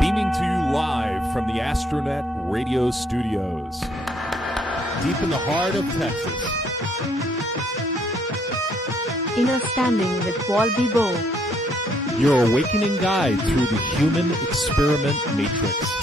Beaming to you live from the Astronet Radio Studios, deep in the heart of Texas. Innerstanding with Paul Bibeau. Your awakening guide through the human experiment matrix.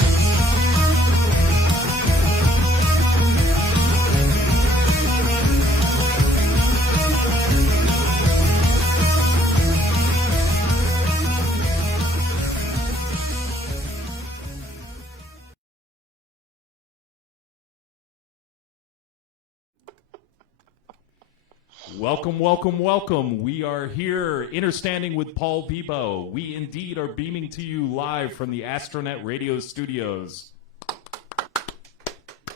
Welcome, welcome, welcome. We are here, Innerstanding with Paul Bibeau. We indeed are beaming to you live from the Astronet Radio Studios,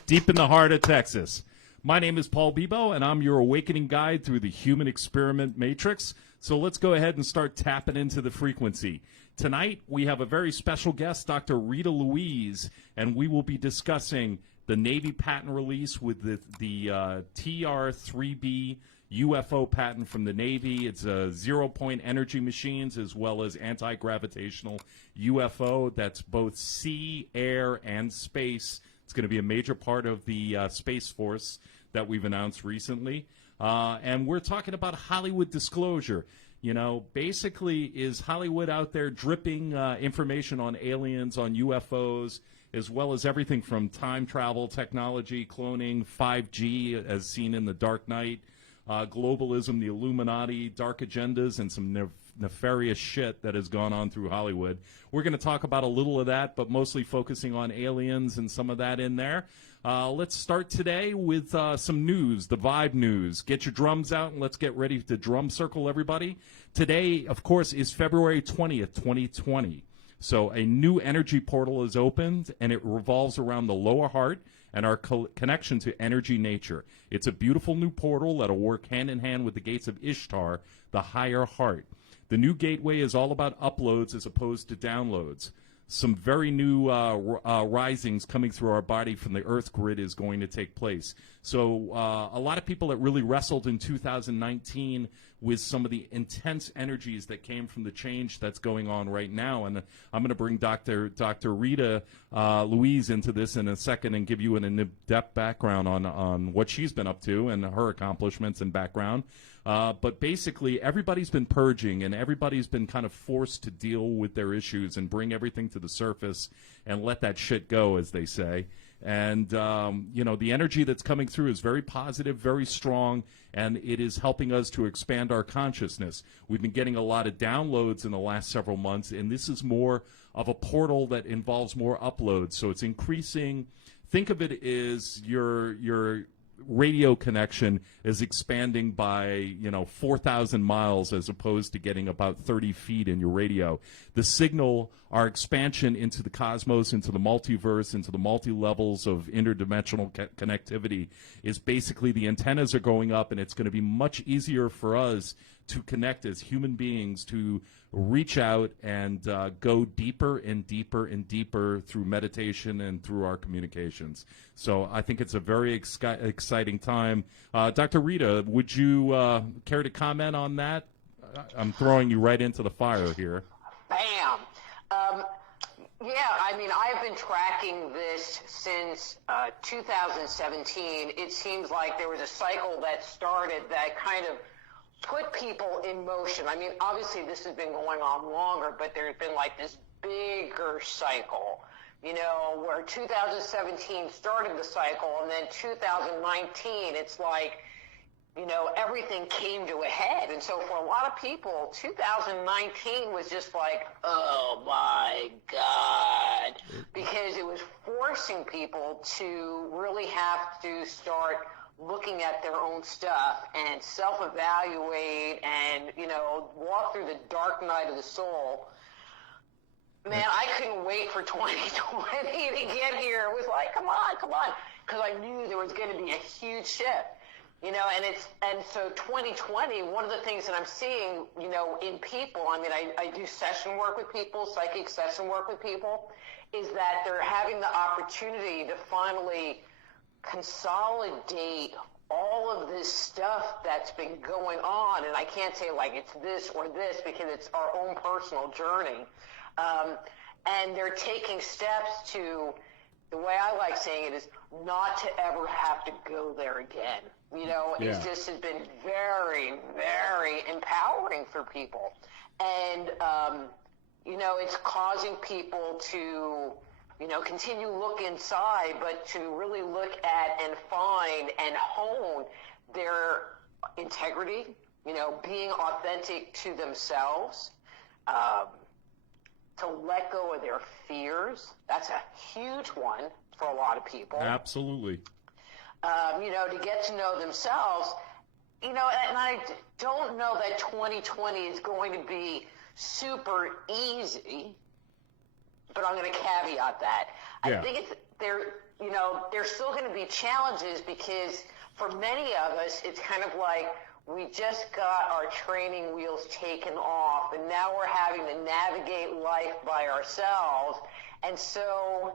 deep in the heart of Texas. My name is Paul Bibeau, and I'm your awakening guide through the human experiment matrix. So let's go ahead and start tapping into the frequency. Tonight, we have a very special guest, Dr. Rita Louise, and we will be discussing the Navy patent release with the TR-3B UFO patent from the Navy. It's zero-point energy machines as well as anti-gravitational UFO that's both sea, air, and space. It's going to be a major part of the Space Force that we've announced recently. And we're talking about Hollywood disclosure. You know, basically, is Hollywood out there dripping information on aliens, on UFOs, as well as everything from time travel, technology, cloning, 5G, as seen in The Dark Knight, globalism, the Illuminati, dark agendas, and some nefarious shit that has gone on through Hollywood. We're going to talk about a little of that, but mostly focusing on aliens and some of that in there. Let's start today with some news, the Vibe news. Get your drums out and let's get ready to drum circle, everybody. Today, of course, is February 20th, 2020. So a new energy portal is opened, and it revolves around the lower heart and our connection to energy nature. It's a beautiful new portal that will work hand in hand with the gates of Ishtar, the higher heart. The new gateway is all about uploads as opposed to downloads. Some very new risings coming through our body from the Earth grid is going to take place. So a lot of people that really wrestled in 2019 with some of the intense energies that came from the change that's going on right now. And I'm going to bring Dr. Rita Louise into this in a second and give you an in-depth background on what she's been up to and her accomplishments and background. But basically, everybody's been purging, and everybody's been kind of forced to deal with their issues and bring everything to the surface and let that shit go, as they say. And, you know, the energy that's coming through is very positive, very strong, and it is helping us to expand our consciousness. We've been getting a lot of downloads in the last several months, and this is more of a portal that involves more uploads. So it's increasing. Think of it as your radio connection is expanding by 4,000 miles as opposed to getting about 30 feet in your radio. The signal, our expansion into the cosmos, into the multiverse, into the multi-levels of interdimensional connectivity is basically the antennas are going up, and it's going to be much easier for us to connect as human beings, to reach out and go deeper and deeper and deeper through meditation and through our communications. So I think it's a very exciting time. Dr. Rita, would you care to comment on that? I'm throwing you right into the fire here. Bam! Yeah, I mean, I've been tracking this since 2017. It seems like there was a cycle that started that kind of put people in motion. I mean, obviously this has been going on longer, but there's been like this bigger cycle, where 2017 started the cycle, and then 2019, it's like, everything came to a head. And so for a lot of people, 2019 was just like, oh my God, because it was forcing people to really have to start looking at their own stuff and self-evaluate and, walk through the dark night of the soul. Man, I couldn't wait for 2020 to get here. It was like, come on, because I knew there was going to be a huge shift, and so 2020, one of the things that I'm seeing, in people, I mean, I do session work with people, psychic session work with people, is that they're having the opportunity to finally consolidate all of this stuff that's been going on, and I can't say like it's this or this because it's our own personal journey. And they're taking steps to, the way I like saying it is not to ever have to go there again. You know, Yeah. it just has been very, very empowering for people. And, you know, it's causing people to, you know, continue to look inside, but to really look at and find and hone their integrity, you know, being authentic to themselves, to let go of their fears. That's a huge one for a lot of people. Absolutely. You know, to get to know themselves, you know, and I don't know that 2020 is going to be super easy, but I'm going to caveat that. Yeah. I think you know, there's still going to be challenges because for many of us, it's kind of like we just got our training wheels taken off, and now we're having to navigate life by ourselves. And so,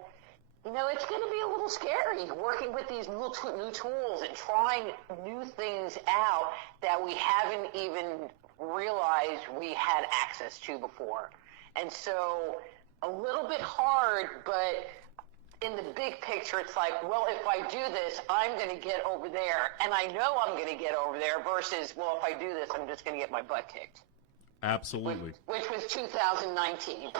you know, it's going to be a little scary working with these new tools and trying new things out that we haven't even realized we had access to before. And so a little bit hard, but in the big picture, it's like, well, if I do this, I'm going to get over there. And I know I'm going to get over there versus, well, if I do this, I'm just going to get my butt kicked. Absolutely. Which was 2019.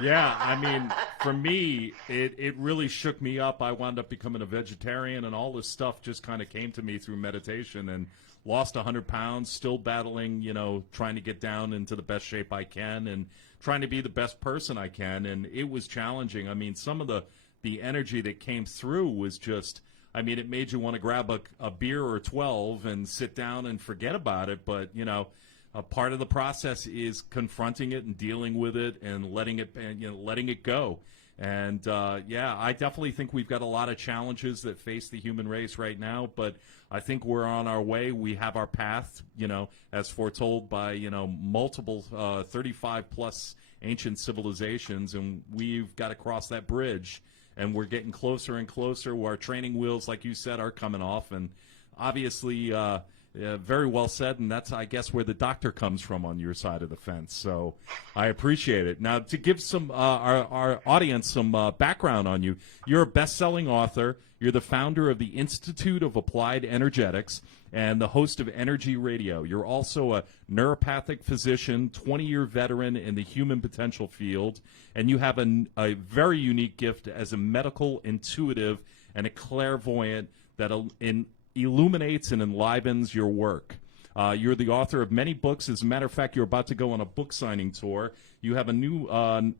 Yeah, I mean, for me, it really shook me up. I wound up becoming a vegetarian, and all this stuff just kind of came to me through meditation, and lost 100 pounds, still battling, you know, trying to get down into the best shape I can and trying to be the best person I can. And it was challenging. I mean, some of the energy that came through was just, I mean, it made you want to grab a beer or 12 and sit down and forget about it. But, you know, a part of the process is confronting it and dealing with it and letting it go. And, yeah, I definitely think we've got a lot of challenges that face the human race right now, but I think we're on our way. We have our path, you know, as foretold by, you know, multiple 35-plus ancient civilizations, and we've got to cross that bridge. And we're getting closer and closer. Our training wheels, like you said, are coming off. And obviously, very well said. And that's, I guess, where the doctor comes from on your side of the fence. So I appreciate it. Now, to give some our audience some background on you, you're a best-selling author. You're the founder of the Institute of Applied Energetics and the host of Energy Radio. You're also a neuropathic physician, 20-year veteran in the human potential field, and you have a very unique gift as a medical intuitive and a clairvoyant that illuminates and enlivens your work. You're the author of many books. As a matter of fact, you're about to go on a book signing tour. You have a new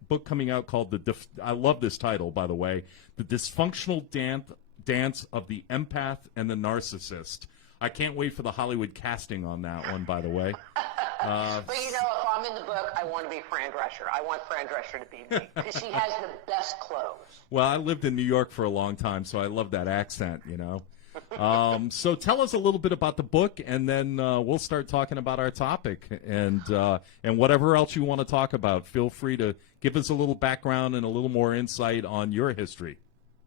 book coming out called I love this title, by the way, The Dysfunctional Dance of the Empath and the Narcissist. I can't wait for the Hollywood casting on that one, by the way. But, you know, if I'm in the book, I want to be Fran Drescher. I want Fran Drescher to be me because she has the best clothes. Well, I lived in New York for a long time, so I love that accent, you know. So tell us a little bit about the book, and then we'll start talking about our topic. And whatever else you want to talk about, feel free to give us a little background and a little more insight on your history.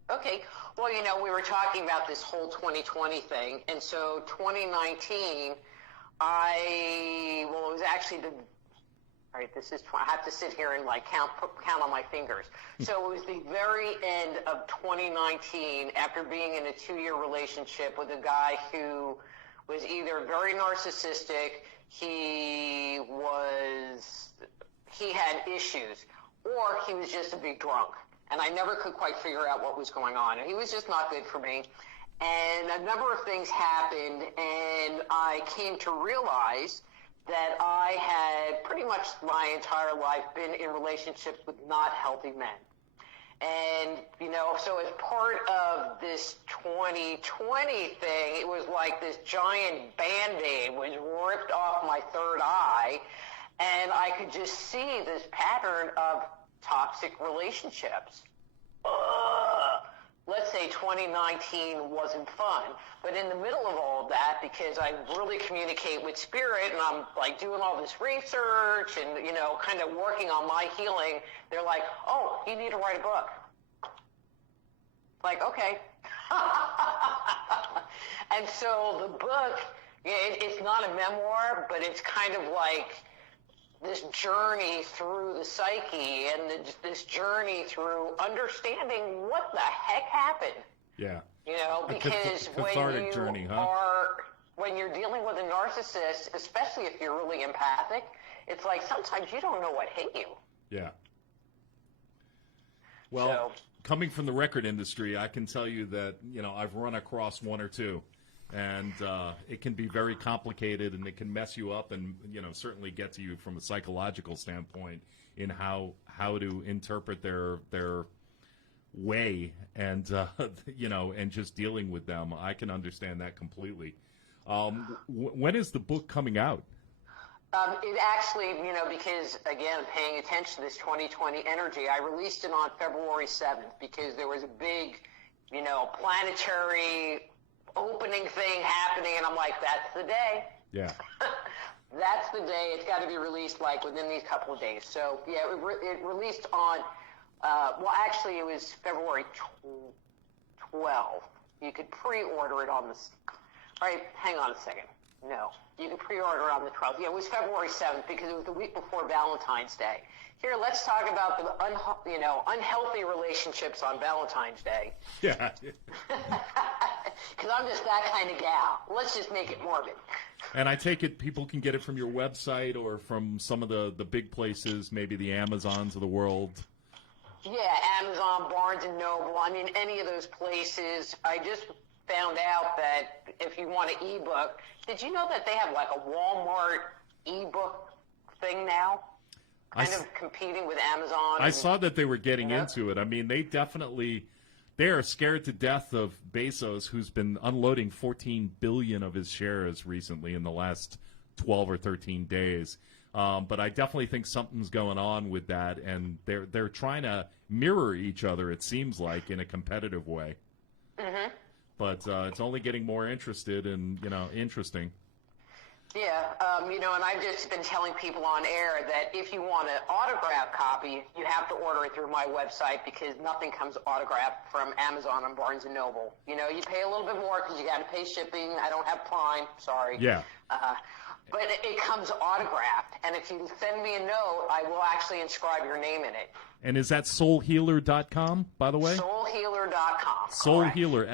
Okay. Well, you know, we were talking about this whole 2020 thing, and so 2019, it was actually I have to sit here and like count on my fingers. So it was the very end of 2019 after being in a 2-year relationship with a guy who was either very narcissistic, he had issues, or he was just a big drunk. And I never could quite figure out what was going on. And he was just not good for me. And a number of things happened, and I came to realize that I had pretty much my entire life been in relationships with not healthy men. And, you know, so as part of this 2020 thing, it was like this giant Band-Aid was ripped off my third eye, and I could just see this pattern of toxic relationships. Let's say 2019 wasn't fun, but in the middle of all of that, because I really communicate with spirit and I'm like doing all this research and, you know, kind of working on my healing, they're like, oh, you need to write a book. Like, okay. And so the book, it's not a memoir, but it's kind of like this journey through the psyche and this journey through understanding what the heck happened. Yeah. You know, because cathartic journey, huh? When you're dealing with a narcissist, especially if you're really empathic, it's like sometimes you don't know what hit you. Yeah. Well, coming from the record industry, I can tell you that, I've run across one or two, and it can be very complicated, and it can mess you up and, certainly get to you from a psychological standpoint in how to interpret their way and, and just dealing with them. I can understand that completely. When is the book coming out? It actually, because, again, paying attention to this 2020 energy, I released it on February 7th because there was a big, planetary opening thing happening, and I'm like, that's the day. Yeah. That's the day. It's got to be released, within these couple of days. So, yeah, it released on, actually, it was February 12th. You could pre-order it on the, all right, hang on a second. No, you can pre-order on the 12th. Yeah, it was February 7th because it was the week before Valentine's Day. Here, let's talk about the unhealthy relationships on Valentine's Day. Yeah. Because I'm just that kind of gal. Let's just make it morbid. And I take it people can get it from your website or from some of the big places, maybe the Amazons of the world. Yeah, Amazon, Barnes & Noble. I mean, any of those places. I just found out that if you want an ebook, did you know that they have a Walmart ebook thing now? Kind of competing with Amazon. I saw that they were getting into it. I mean, they are scared to death of Bezos, who's been unloading 14 billion of his shares recently in the last 12 or 13 days. But I definitely think something's going on with that, and they're trying to mirror each other, it seems like, in a competitive way. Mm-hmm. But it's only getting more interested and, interesting. Yeah, and I've just been telling people on air that if you want an autograph copy, you have to order it through my website because nothing comes autographed from Amazon and Barnes & Noble. You pay a little bit more because you got to pay shipping. I don't have Prime, sorry. Yeah. But it comes autographed, and if you send me a note, I will actually inscribe your name in it. And is that soulhealer.com, by the way? Soulhealer.com. Soulhealer,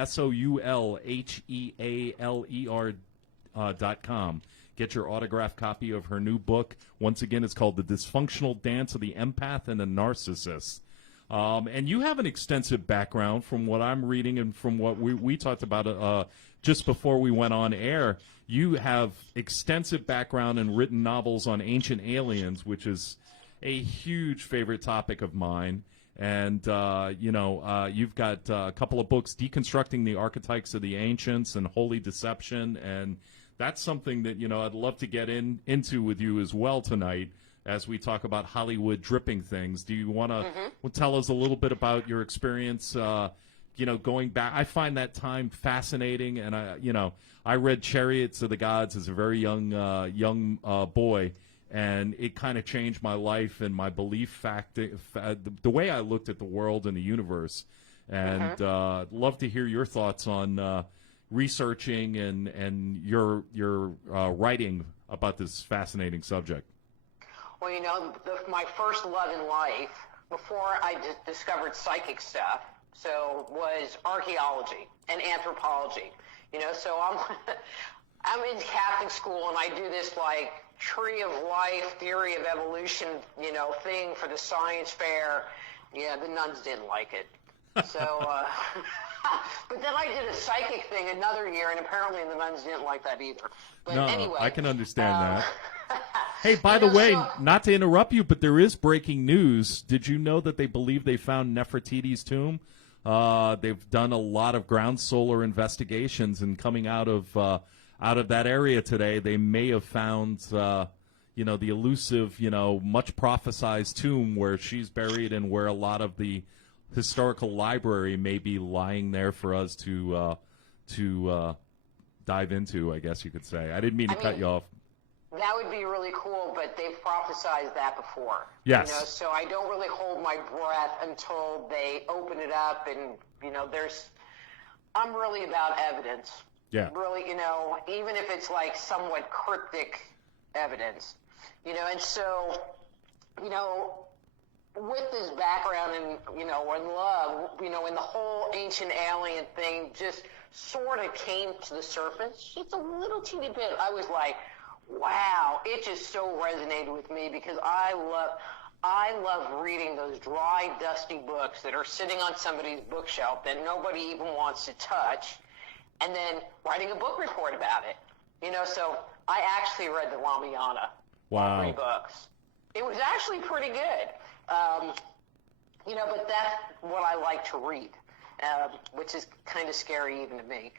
SOULHEALER.com. Get your autographed copy of her new book. Once again, it's called The Dysfunctional Dance of the Empath and the Narcissist. And you have an extensive background from what I'm reading and from what we talked about just before we went on air. You have extensive background and written novels on ancient aliens, which is a huge favorite topic of mine. And, you've got a couple of books, Deconstructing the Archetypes of the Ancients and Holy Deception. And that's something that, I'd love to get into with you as well tonight as we talk about Hollywood dripping things. Do you want to tell us a little bit about your experience, going back? I find that time fascinating. And, I read Chariots of the Gods as a very young boy. And it kind of changed my life and my belief the way I looked at the world and the universe. And love to hear your thoughts on researching and your writing about this fascinating subject. Well, my first love in life, before I discovered psychic stuff, was archaeology and anthropology. So I'm in Catholic school, and I do this tree of life, theory of evolution, thing for the science fair. Yeah, the nuns didn't like it. So, but then I did a psychic thing another year, and apparently the nuns didn't like that either. But no, anyway, I can understand that. Hey, by the way, not to interrupt you, but there is breaking news. Did you know that they believe they found Nefertiti's tomb? They've done a lot of ground solar investigations, and coming out of that area today, they may have found, the elusive, much prophesized tomb where she's buried and where a lot of the historical library may be lying there for us to dive into, I guess you could say. I didn't mean to cut you off. That would be really cool, but they've prophesized that before. Yes. So I don't really hold my breath until they open it up and, there's... I'm really about evidence. Yeah. Really, even if it's like somewhat cryptic evidence, and so, with this background and, in love, in the whole ancient alien thing just sort of came to the surface, just a little teeny bit. I was like, wow, it just so resonated with me because I love reading those dry, dusty books that are sitting on somebody's bookshelf that nobody even wants to touch, and then writing a book report about it. So I actually read the Ramayana. Wow. 3 books. It was actually pretty good. But that's what I like to read, which is kind of scary even to me.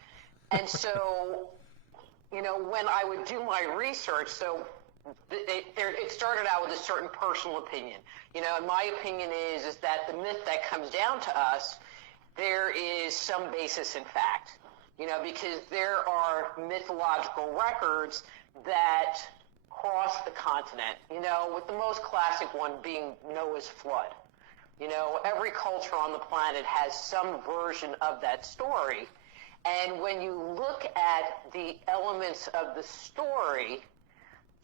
And so, when I would do my research, so it started out with a certain personal opinion. And my opinion is that the myth that comes down to us, there is some basis in fact, because there are mythological records that cross the continent, with the most classic one being Noah's flood. Every culture on the planet has some version of that story. And when you look at the elements of the story,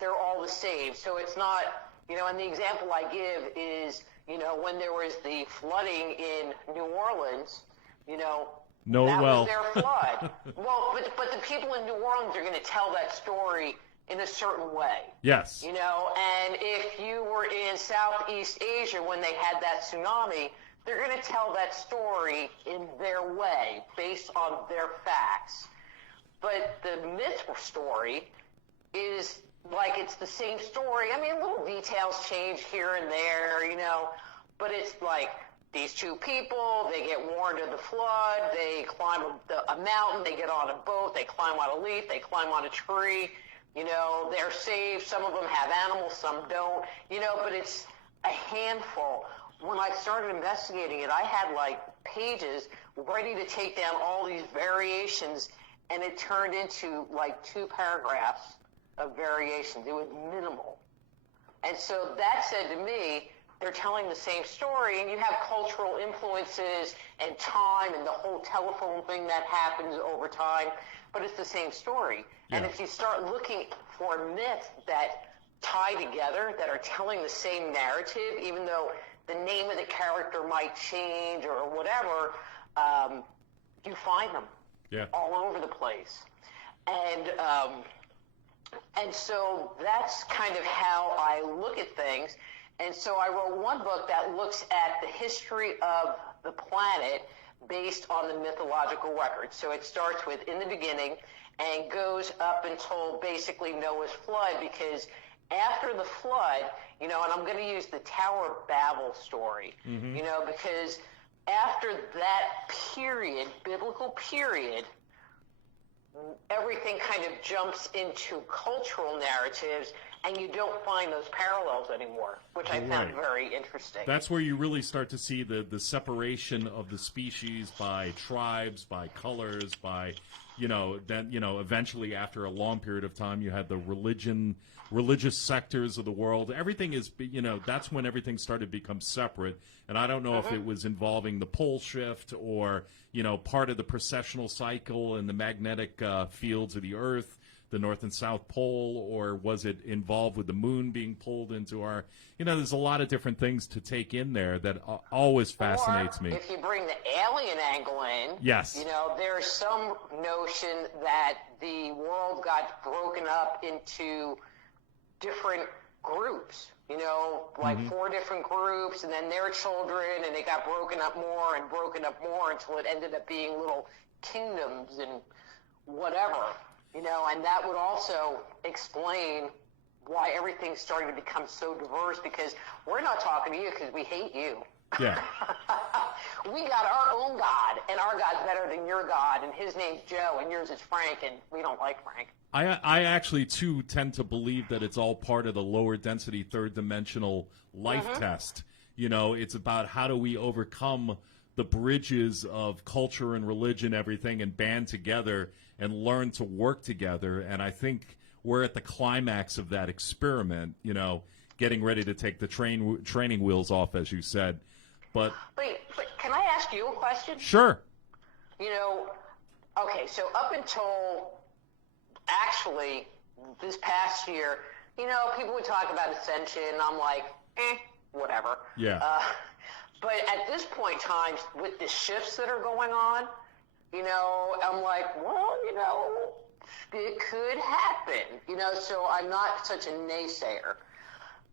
they're all the same. So it's not, and the example I give is, when there was the flooding in New Orleans, that was their flood. Well, but the people in New Orleans are going to tell that story in a certain way. Yes. And if you were in Southeast Asia when they had that tsunami, they're going to tell that story in their way, based on their facts. But the myth story is like it's the same story. I mean, little details change here and there, but it's like these 2 people, they get warned of the flood, they climb a mountain, they get on a boat, they climb on a leaf, they climb on a tree. They're saved. Some of them have animals, some don't. But it's a handful. When I started investigating it, I had like pages ready to take down all these variations, and it turned into like 2 paragraphs of variations. It was minimal. And so that said to me, they're telling the same story, and you have cultural influences and time and the whole telephone thing that happens over time, but it's the same story. Yeah. And if you start looking for myths that tie together, that are telling the same narrative, even though the name of the character might change or whatever, you find them all over the place. And so that's kind of how I look at things. And so I wrote one book that looks at the history of the planet based on the mythological records. So it starts with in the beginning and goes up until basically Noah's flood, because after the flood, and I'm going to use the Tower of Babel story, because after that period, biblical period, everything kind of jumps into cultural narratives, and you don't find those parallels anymore, which I found very interesting. That's where you really start to see the separation of the species by tribes, by colors, by, then, eventually after a long period of time, you had the religious sectors of the world. Everything is, that's when everything started to become separate. And I don't know if it was involving the pole shift or, part of the precessional cycle and the magnetic fields of the Earth, the North and South Pole, or was it involved with the moon being pulled into our, there's a lot of different things to take in there that always fascinates me. If you bring the alien angle in, yes, there's some notion that the world got broken up into different groups, like 4 different groups, and then their children, and it got broken up more until it ended up being little kingdoms and whatever. And that would also explain why everything's starting to become so diverse, because we're not talking to you because we hate you. Yeah. We got our own God, and our God's better than your God, and his name's Joe, and yours is Frank, and we don't like Frank. I actually, too, tend to believe that it's all part of the lower density, third-dimensional life test. It's about how do we overcome the bridges of culture and religion, everything, and band together and learn to work together. And I think we're at the climax of that experiment, getting ready to take the training wheels off, as you said. But can I ask you a question? Sure. Okay, so up until actually this past year, people would talk about ascension, and I'm like, whatever. Yeah. But at this point in time, with the shifts that are going on, I'm like, well, it could happen, so I'm not such a naysayer.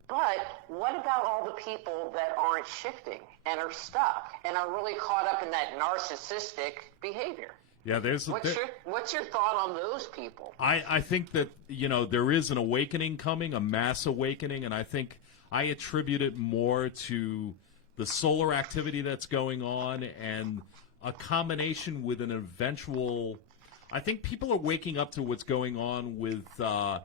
But what about all the people that aren't shifting and are stuck and are really caught up in that narcissistic behavior? Yeah, What's your thought on those people? I think that, there is an awakening coming, a mass awakening, and I think I attribute it more to the solar activity that's going on and a combination with an eventual. I think people are waking up to what's going on with, the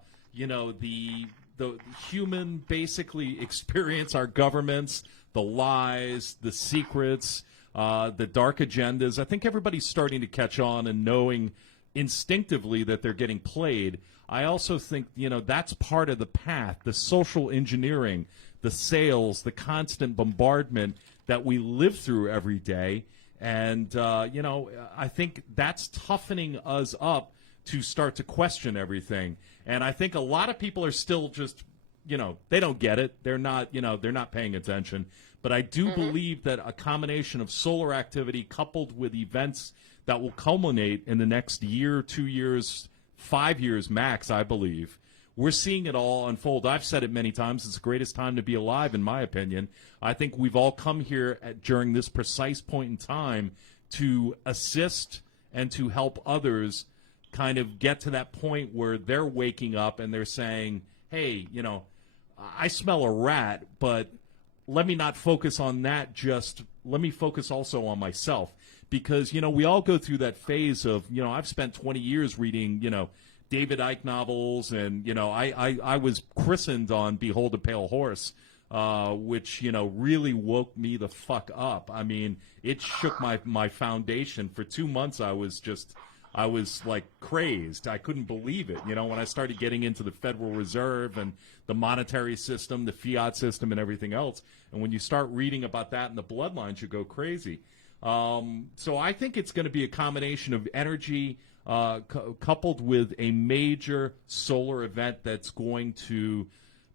human basically experience, our governments, the lies, the secrets, the dark agendas. I think everybody's starting to catch on and knowing instinctively that they're getting played. I also think, that's part of the path, the social engineering, the sales, the constant bombardment that we live through every day. And, I think that's toughening us up to start to question everything. And I think a lot of people are still just, they don't get it. They're not, they're not paying attention. But I do believe that a combination of solar activity coupled with events that will culminate in the next year, 2 years, 5 years max, I believe. We're seeing it all unfold. I've said it many times. It's the greatest time to be alive, in my opinion. I think we've all come here during this precise point in time to assist and to help others kind of get to that point where they're waking up and they're saying, hey, I smell a rat, but let me not focus on that. Just let me focus also on myself. Because, we all go through that phase of, I've spent 20 years reading, David Icke novels, and I was christened on Behold a Pale Horse, which really woke me the fuck up. I mean, it shook my foundation. For 2 months I was like crazed. I couldn't believe it. When I started getting into the Federal Reserve and the monetary system, the fiat system, and everything else, and when you start reading about that in the bloodlines, you go crazy. So I think it's going to be a combination of energy coupled with a major solar event that's going to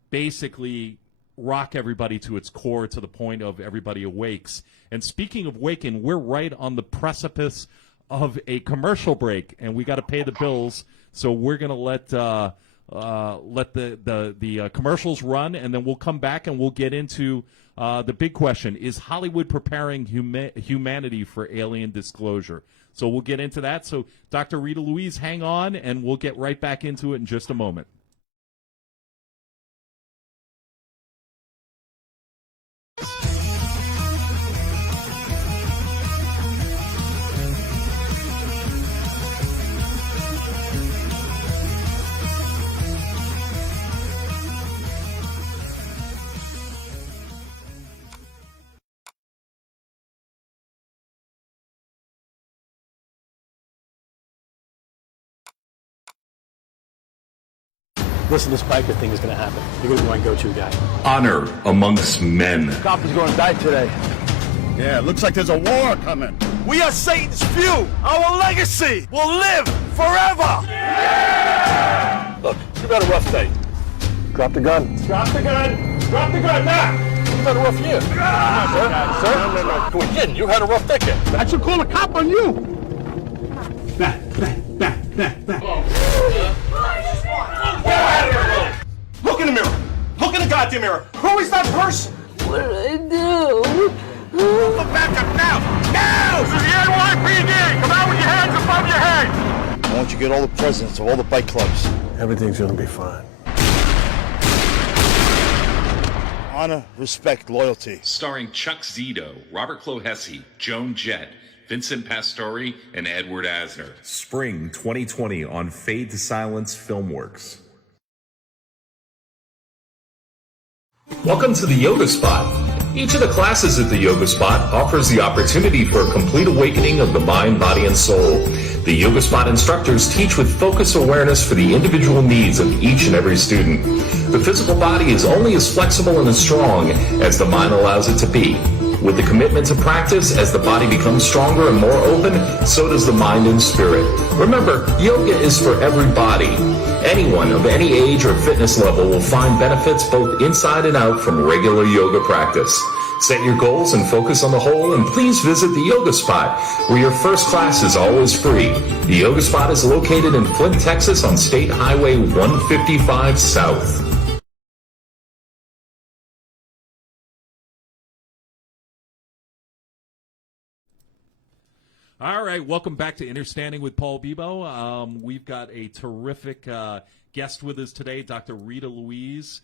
basically rock everybody to its core to the point of everybody awakes. And speaking of waking, we're right on the precipice of a commercial break, and we got to pay the bills. So we're going to let the commercials run, and then we'll come back and we'll get into the big question: is Hollywood preparing humanity for alien disclosure? So we'll get into that. So Dr. Rita Louise, hang on, and we'll get right back into it in just a moment. Listen, this biker thing is going to happen. You're going to be my go-to guy. Honor amongst men. Cop is going to die today. Yeah, it looks like there's a war coming. We are Satan's few. Our legacy will live forever. Yeah! Look, you've had a rough day. Drop the gun. Drop the gun. Drop the gun now. You've had a rough year. Sir? No. Go again. You had a rough decade. I should call a cop on you. Back. Look in the mirror. Look in the goddamn mirror. Who is that person? What did I do? Look back up now. Now! This is the NYPD. Come out with your hands above your head. I want you to get all the presidents of all the bike clubs. Everything's going to be fine. Honor, respect, loyalty. Starring Chuck Zito, Robert Clohessy, Joan Jett, Vincent Pastore, and Edward Asner. Spring 2020 on Fade to Silence Filmworks. Welcome to the Yoga Spot. Each of the classes at the Yoga Spot offers the opportunity for a complete awakening of the mind, body, and soul. The Yoga Spot instructors teach with focused awareness for the individual needs of each and every student. The physical body is only as flexible and as strong as the mind allows it to be. With the commitment to practice, as the body becomes stronger and more open, so does the mind and spirit. Remember, yoga is for everybody. Anyone of any age or fitness level will find benefits both inside and out from regular yoga practice. Set your goals and focus on the whole, and please visit the Yoga Spot, where your first class is always free. The Yoga Spot is located in Flint, Texas on State Highway 155 South. All right, welcome back to Innerstanding with Paul Bibeau. We've got a terrific guest with us today, Dr. Rita Louise.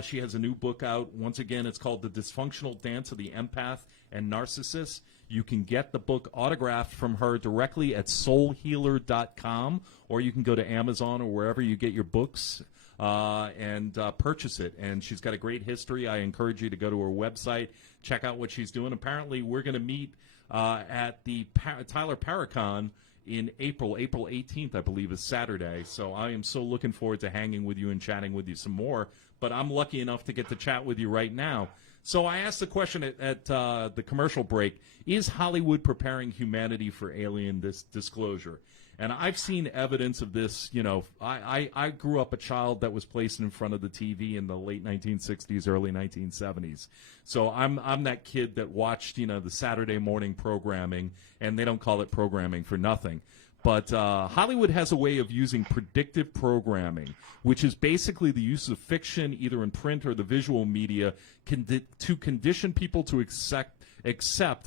She has a new book out. Once again, it's called The Dysfunctional Dance of the Empath and Narcissist. You can get the book autographed from her directly at soulhealer.com, or you can go to Amazon or wherever you get your books and purchase it. And she's got a great history. I encourage you to go to her website, check out what she's doing. Apparently, we're going to meet at the Tyler Paracon in April 18th, I believe, is Saturday. So I am so looking forward to hanging with you and chatting with you some more. But I'm lucky enough to get to chat with you right now. So I asked the question at the commercial break, is Hollywood preparing humanity for alien disclosure? And I've seen evidence of this. You know, I grew up a child that was placed in front of the TV in the late 1960s, early 1970s. So I'm that kid that watched, you know, the Saturday morning programming, and they don't call it programming for nothing. But Hollywood has a way of using predictive programming, which is basically the use of fiction, either in print or the visual media, to condition people to accept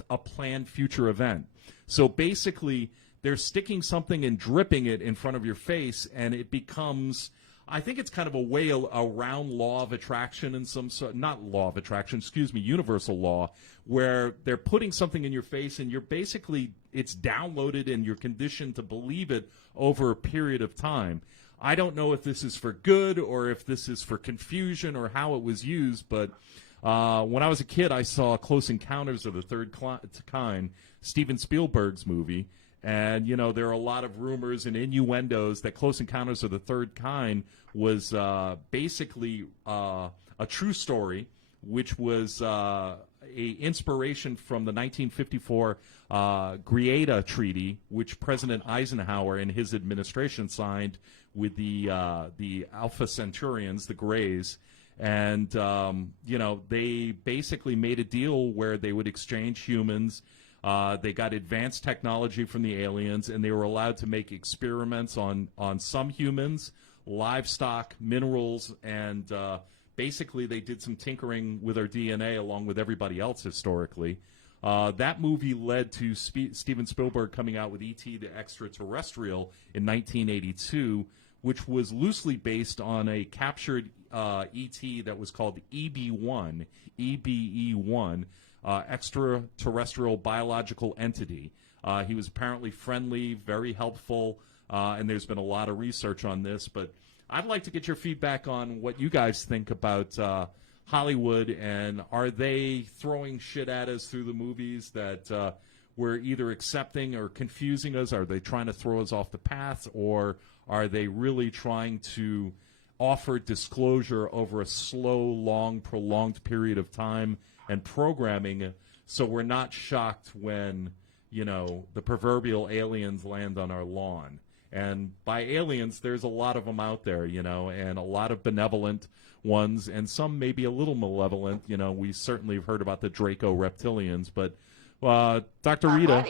a planned future event. So basically, they're sticking something and dripping it in front of your face, and it becomes, I think it's kind of a way around law of attraction in some sort, not law of attraction, excuse me, universal law, where they're putting something in your face and you're basically, it's downloaded and you're conditioned to believe it over a period of time. I don't know if this is for good or if this is for confusion or how it was used, but when I was a kid, I saw Close Encounters of the Third Kind, Steven Spielberg's movie. And, you know, there are a lot of rumors and innuendos that Close Encounters of the Third Kind was basically a true story, which was a inspiration from the 1954 Greada Treaty, which President Eisenhower and his administration signed with the Alpha Centaurians, the Greys. And, you know, they basically made a deal where they would exchange humans. They got advanced technology from the aliens, and they were allowed to make experiments on some humans, livestock, minerals, and basically they did some tinkering with our DNA along with everybody else historically. That movie led to Steven Spielberg coming out with E.T. the Extraterrestrial in 1982, which was loosely based on a captured E.T. that was called EB1, EBE1. Extraterrestrial biological entity. He was apparently friendly, very helpful, and there's been a lot of research on this. But I'd like to get your feedback on what you guys think about Hollywood, and are they throwing shit at us through the movies that we're either accepting or confusing us? Are they trying to throw us off the path, or are they really trying to offer disclosure over a slow, long, prolonged period of time and programming, so we're not shocked when, you know, the proverbial aliens land on our lawn? And by aliens, there's a lot of them out there, you know, and a lot of benevolent ones, and some maybe a little malevolent. You know, we certainly have heard about the Draco reptilians. But Dr. Rita,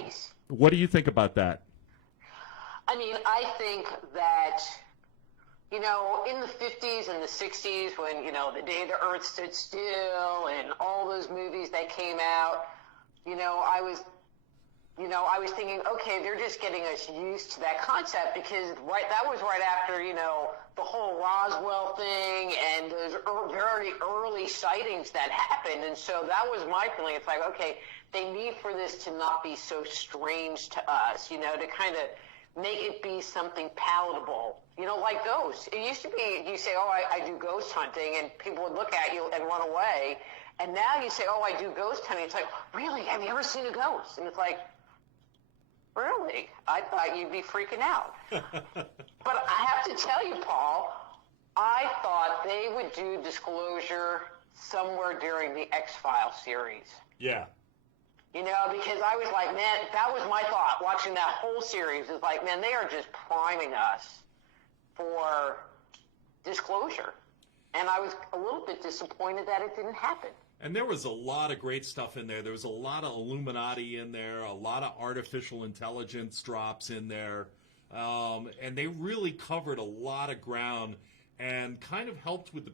what do you think about that? I mean, I think that, you know, in the 50s and the 60s, when, you know, The Day the Earth Stood Still and all those movies that came out, you know, I was thinking, okay, they're just getting us used to that concept, because that was right after, you know, the whole Roswell thing and those very early sightings that happened. And so that was my feeling. It's like, okay, they need for this to not be so strange to us, you know, to kind of make it be something palatable, you know, like ghosts. It used to be, you say, oh, I do ghost hunting, and people would look at you and run away. And now you say, oh, I do ghost hunting. It's like, really? Have you ever seen a ghost? And it's like, really? I thought you'd be freaking out. But I have to tell you, Paul, I thought they would do disclosure somewhere during the X-Files series. Yeah. You know, because I was like, man, that was my thought watching that whole series. Is like, man, they are just priming us for disclosure. And I was a little bit disappointed that it didn't happen. And there was a lot of great stuff in there. There was a lot of Illuminati in there, a lot of artificial intelligence drops in there. And they really covered a lot of ground and kind of helped with the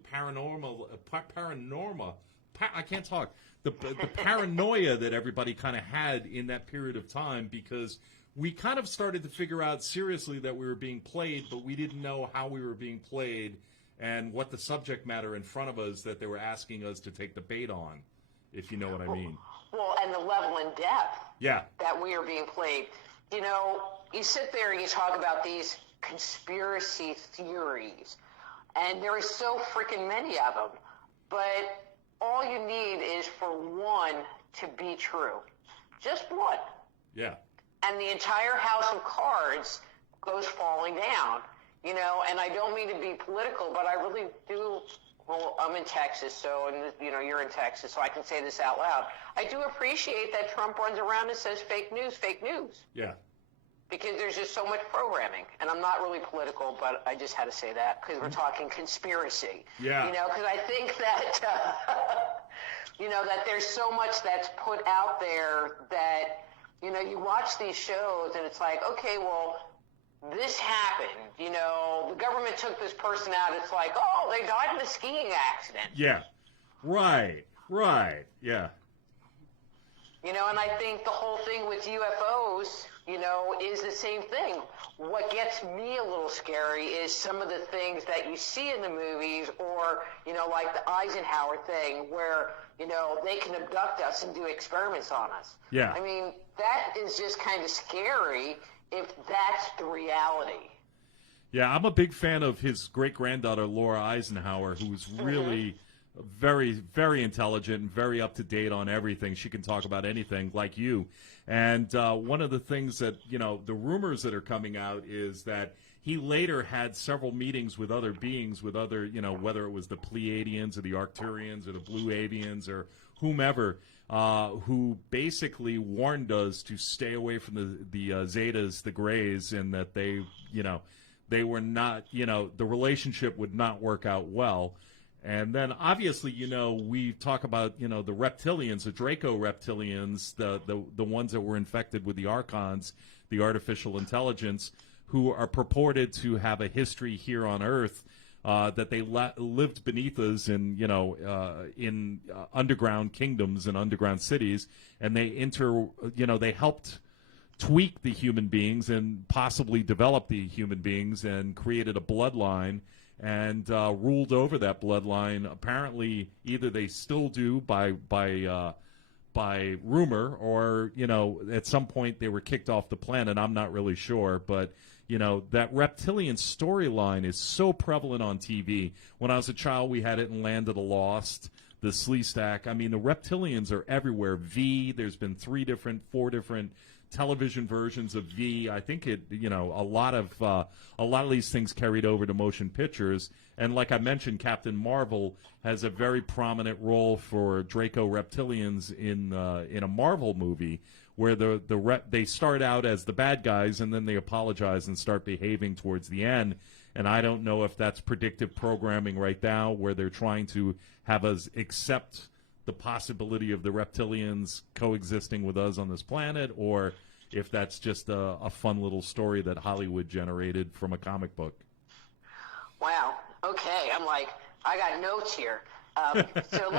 the paranoia that everybody kind of had in that period of time, because we kind of started to figure out seriously that we were being played, but we didn't know how we were being played and what the subject matter in front of us that they were asking us to take the bait on, if you know what I mean. Well, and the level and depth that we are being played. You know, you sit there and you talk about these conspiracy theories, and there are so freaking many of them, but all you need is for one to be true. Just one. Yeah. And the entire house of cards goes falling down, you know, and I don't mean to be political, but I really do. Well, I'm in Texas, so, and you know, you're in Texas, so I can say this out loud. I do appreciate that Trump runs around and says fake news. Yeah. Because there's just so much programming. And I'm not really political, but I just had to say that because we're talking conspiracy. Yeah. You know, because I think that, you know, that there's so much that's put out there that, you know, you watch these shows and it's like, okay, well, this happened. You know, the government took this person out. It's like, oh, they died in a skiing accident. Yeah. Right. Yeah. You know, and I think the whole thing with UFOs, you know, is the same thing. What gets me a little scary is some of the things that you see in the movies, or, you know, like the Eisenhower thing where, you know, they can abduct us and do experiments on us. Yeah. I mean, that is just kind of scary if that's the reality. Yeah, I'm a big fan of his great-granddaughter, Laura Eisenhower, who's really very, very intelligent and very up-to-date on everything. She can talk about anything, like you. And one of the things that, you know, the rumors that are coming out is that he later had several meetings with other beings, with other, you know, whether it was the Pleiadians or the Arcturians or the Blue Avians or whomever, who basically warned us to stay away from the Zetas, the Greys, and that they, you know, they were not, you know, the relationship would not work out well. And then, obviously, you know, we talk about, you know, the reptilians, the Draco reptilians, the ones that were infected with the Archons, the artificial intelligence, who are purported to have a history here on Earth, that they lived beneath us in, you know, in underground kingdoms and underground cities, and they helped tweak the human beings and possibly develop the human beings and created a bloodline and ruled over that bloodline. Apparently, either they still do by rumor, or, you know, at some point they were kicked off the planet. I'm not really sure, but, you know, that reptilian storyline is so prevalent on TV. When I was a child, we had it in Land of the Lost, the Sleestack. I mean, the reptilians are everywhere. V, there's been 4 different television versions of V. I think a lot of these things carried over to motion pictures. And like I mentioned, Captain Marvel has a very prominent role for Draco reptilians in a Marvel movie, where they start out as the bad guys and then they apologize and start behaving towards the end. And I don't know if that's predictive programming right now, where they're trying to have us accept the possibility of the reptilians coexisting with us on this planet, or if that's just a fun little story that Hollywood generated from a comic book. Wow. Okay. I'm like, I got notes here. So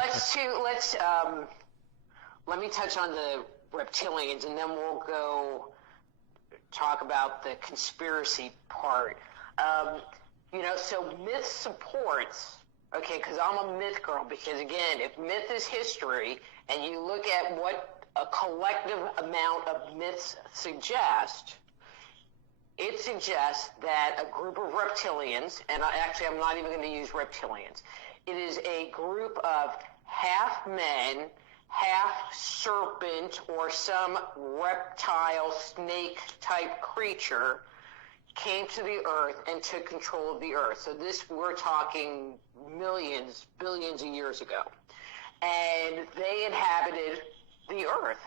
let me touch on the reptilians, and then we'll go talk about the conspiracy part. You know, so myth supports. Okay, because I'm a myth girl, because, again, if myth is history and you look at what a collective amount of myths suggest, it suggests that a group of reptilians, and I'm not even going to use reptilians, it is a group of half men, half serpent, or some reptile, snake-type creature came to the earth and took control of the earth. So we're talking millions, billions of years ago. And they inhabited the earth.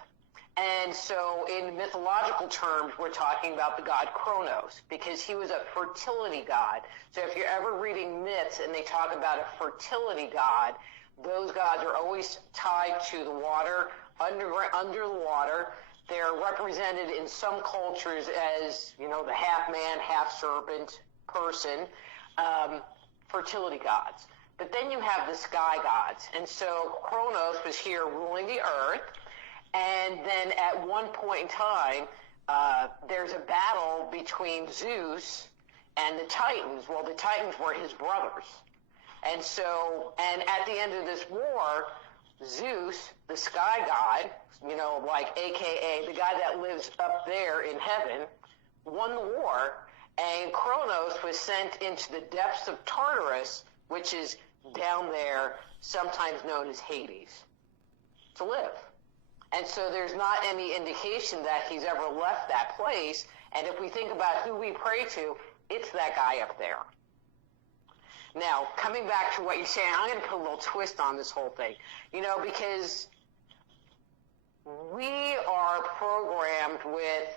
And so in mythological terms, we're talking about the god Kronos, because he was a fertility god. So if you're ever reading myths and they talk about a fertility god, those gods are always tied to the water, under the water. They're represented in some cultures as, you know, the half man, half serpent person, fertility gods. But then you have the sky gods. And so Kronos was here ruling the earth. And then at one point in time, there's a battle between Zeus and the Titans. Well, the Titans were his brothers. And so, and at the end of this war, Zeus, the sky god, you know, like AKA the guy that lives up there in heaven, won the war. And Kronos was sent into the depths of Tartarus, which is down there, sometimes known as Hades, to live. And so there's not any indication that he's ever left that place. And if we think about who we pray to, it's that guy up there. Now, coming back to what you're saying, I'm going to put a little twist on this whole thing. You know, because we are programmed with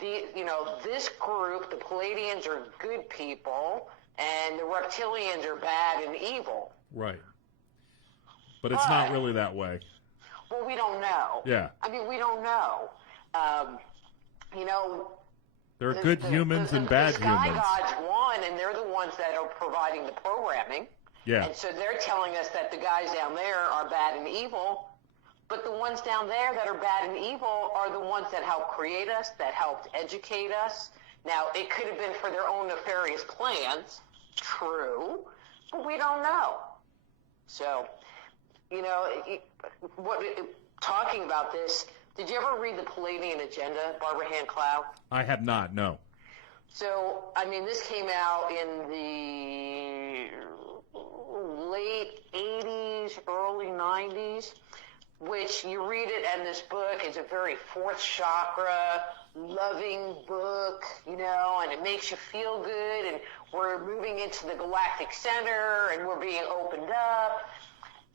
this group, the Palladians are good people, and the reptilians are bad and evil. Right. But it's not really that way. Well, we don't know. Yeah. I mean, we don't know. You know, there are good humans and bad the sky humans. gods won, and they're the ones that are providing the programming. Yeah. And so they're telling us that the guys down there are bad and evil, but the ones down there that are bad and evil are the ones that helped create us, that helped educate us. Now, it could have been for their own nefarious plans, true, but we don't know. So, you know, talking about this, did you ever read the Palladian Agenda, Barbara Hand Clow? I have not, no. So, I mean, this came out in the late 80s, early 90s, which you read it, and this book is a very fourth chakra, loving book, you know, and it makes you feel good, and we're moving into the galactic center, and we're being opened up.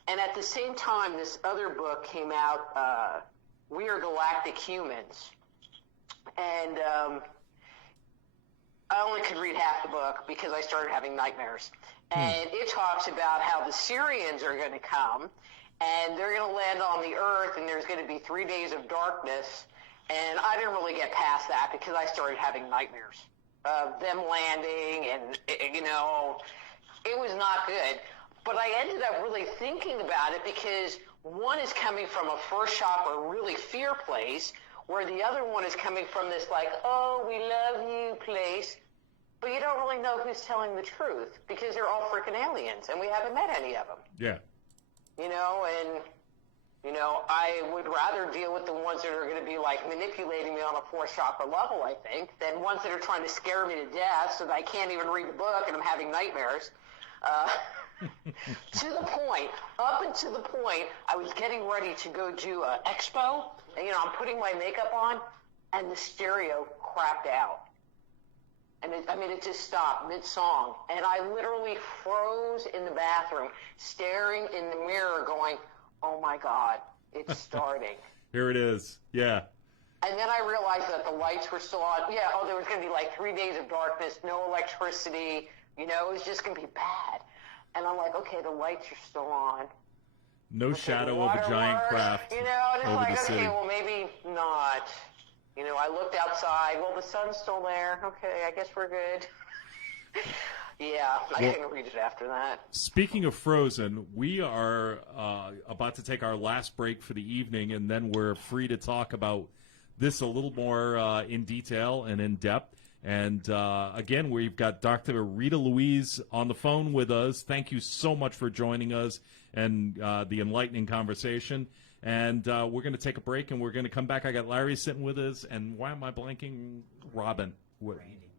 And at the same time, this other book came out, We Are Galactic Humans. And I only could read half the book because I started having nightmares. And it talks about how the Syrians are going to come, and they're going to land on the earth, and there's going to be 3 days of darkness. And I didn't really get past that because I started having nightmares of them landing, and, you know, it was not good. But I ended up really thinking about it because one is coming from a first chakra, really fear place, where the other one is coming from this like, oh, we love you place. But you don't really know who's telling the truth because they're all freaking aliens, and we haven't met any of them. Yeah. You know, and, you know, I would rather deal with the ones that are going to be, like, manipulating me on a fourth chakra level, I think, than ones that are trying to scare me to death so that I can't even read the book and I'm having nightmares. To the point, up until the point, I was getting ready to go do an expo, and, you know, I'm putting my makeup on, and the stereo crapped out. And it just stopped mid-song. And I literally froze in the bathroom, staring in the mirror going, oh, my God, it's starting. Here it is. Yeah. And then I realized that the lights were still on. Yeah, there was going to be like 3 days of darkness, no electricity. You know, it was just going to be bad. And I'm like, okay, the lights are still on. No shadow of a giant craft. You know, and it's over like, the okay, city. well, maybe not. You know, I looked outside. Well, the sun's still there. Okay, I guess we're good. Yeah, I couldn't read it after that. Speaking of Frozen, we are about to take our last break for the evening, and then we're free to talk about this a little more in detail and in depth. And again, we've got Dr. Rita Louise on the phone with us. Thank you so much for joining us and the enlightening conversation. And we're going to take a break, and we're going to come back. I got Larry sitting with us, and why am I blanking? Robin.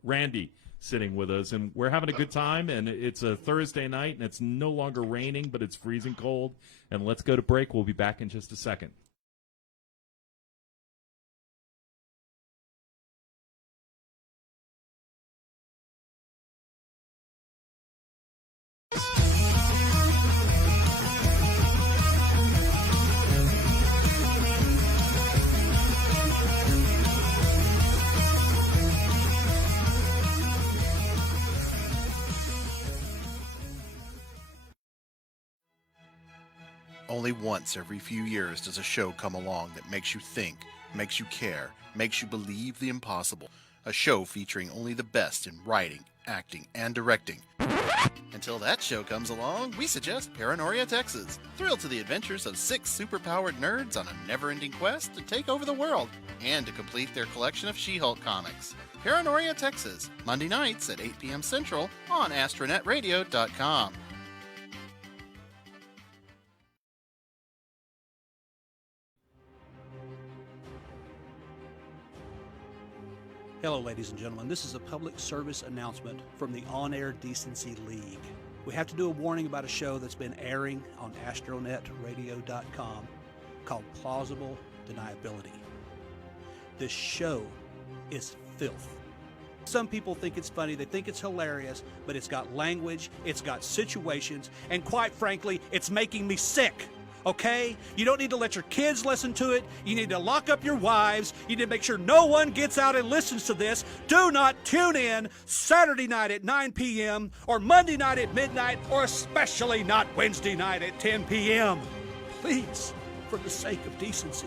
Randy sitting with us, and we're having a good time, and it's a Thursday night, and it's no longer raining, but it's freezing cold. And let's go to break. We'll be back in just a second. Only once every few years does a show come along that makes you think, makes you care, makes you believe the impossible. A show featuring only the best in writing, acting, and directing. Until that show comes along, we suggest Paranoia Texas. Thrill to the adventures of 6 superpowered nerds on a never-ending quest to take over the world and to complete their collection of She-Hulk comics. Paranoia Texas, Monday nights at 8 p.m. Central on astronetradio.com. Hello, ladies and gentlemen. This is a public service announcement from the On Air Decency League. We have to do a warning about a show that's been airing on astronetradio.com called Plausible Deniability. This show is filth. Some people think it's funny, they think it's hilarious, but it's got language, it's got situations, and quite frankly, it's making me sick. Okay? You don't need to let your kids listen to it. You need to lock up your wives. You need to make sure no one gets out and listens to this. Do not tune in Saturday night at 9 p.m. or Monday night at midnight or especially not Wednesday night at 10 p.m. Please, for the sake of decency,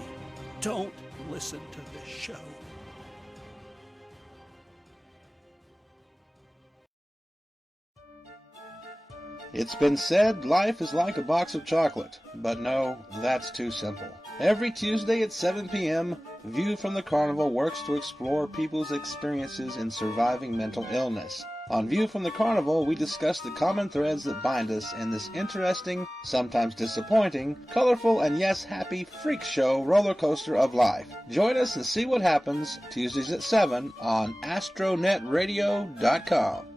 don't listen to this show. It's been said life is like a box of chocolate, but no, that's too simple. Every Tuesday at 7 p.m., View from the Carnival works to explore people's experiences in surviving mental illness. On View from the Carnival, we discuss the common threads that bind us in this interesting, sometimes disappointing, colorful, and yes, happy freak show roller coaster of life. Join us and see what happens Tuesdays at 7 on astronetradio.com.